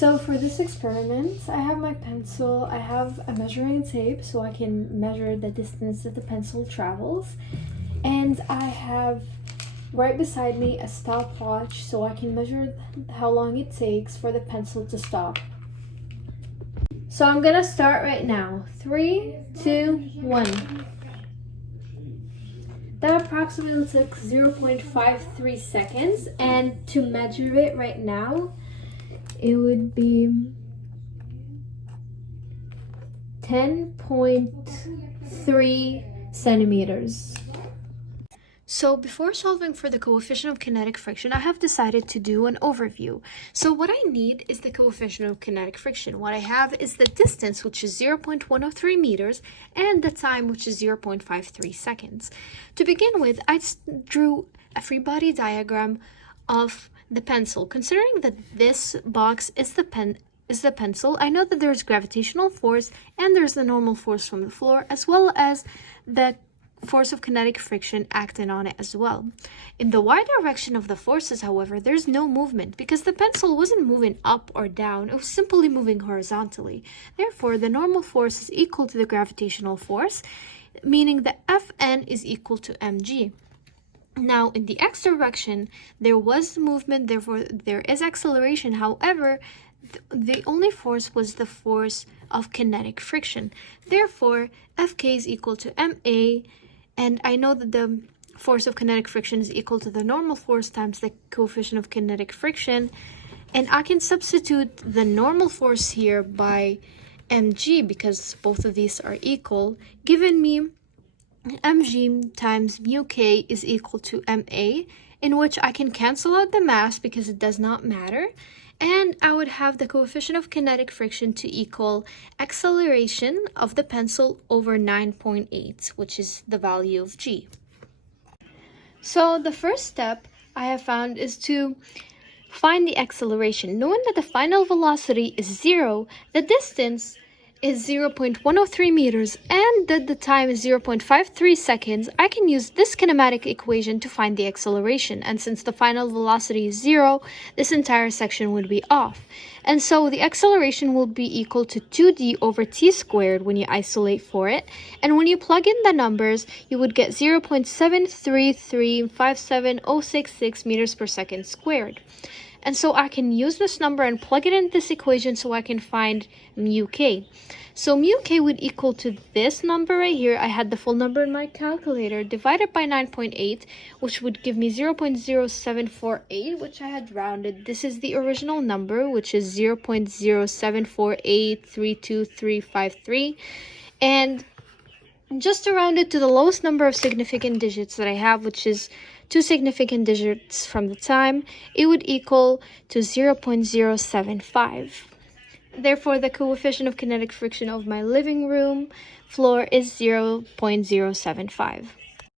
So for this experiment, I have my pencil, I have a measuring tape so I can measure the distance that the pencil travels, and I have right beside me a stopwatch so I can measure how long it takes for the pencil to stop. So I'm gonna start right now. 3, 2, 1. That approximately took 0.53 seconds, and to measure it right now, it would be 10.3 centimeters. So before solving for the coefficient of kinetic friction, I have decided to do an overview. So what I need is the coefficient of kinetic friction. What I have is the distance, which is 0.103 meters, and the time, which is 0.53 seconds. To begin with, I drew a free body diagram of the pencil. Considering that this box is the pencil, I know that there's gravitational force and there's the normal force from the floor, as well as the force of kinetic friction acting on it as well. In the y direction of the forces, however, there's no movement because the pencil wasn't moving up or down, it was simply moving horizontally. Therefore, the normal force is equal to the gravitational force, meaning that Fn is equal to mg. Now, in the x direction, there was movement, therefore there is acceleration. However, the only force was the force of kinetic friction. Therefore, Fk is equal to ma, and I know that the force of kinetic friction is equal to the normal force times the coefficient of kinetic friction. And I can substitute the normal force here by mg because both of these are equal, giving me mg times mu k is equal to ma, in which I can cancel out the mass because it does not matter, and I would have the coefficient of kinetic friction to equal acceleration of the pencil over 9.8, which is the value of g. So the first step I have found is to find the acceleration. Knowing that the final velocity is 0, the distance is 0.103 meters, and that the time is 0.53 seconds, I can use this kinematic equation to find the acceleration. And since the final velocity is 0, this entire section would be off. And so the acceleration will be equal to 2d over t squared when you isolate for it. And when you plug in the numbers, you would get 0.73357066 meters per second squared. And so I can use this number and plug it in this equation so I can find mu k. So mu k would equal to this number right here. I had the full number in my calculator, divided by 9.8, which would give me 0.0748, which I had rounded. This is the original number, which is 0.074832353. And just to round it to the lowest number of significant digits that I have, which is 2 significant digits from the time, it would equal to 0.075. Therefore, the coefficient of kinetic friction of my living room floor is 0.075.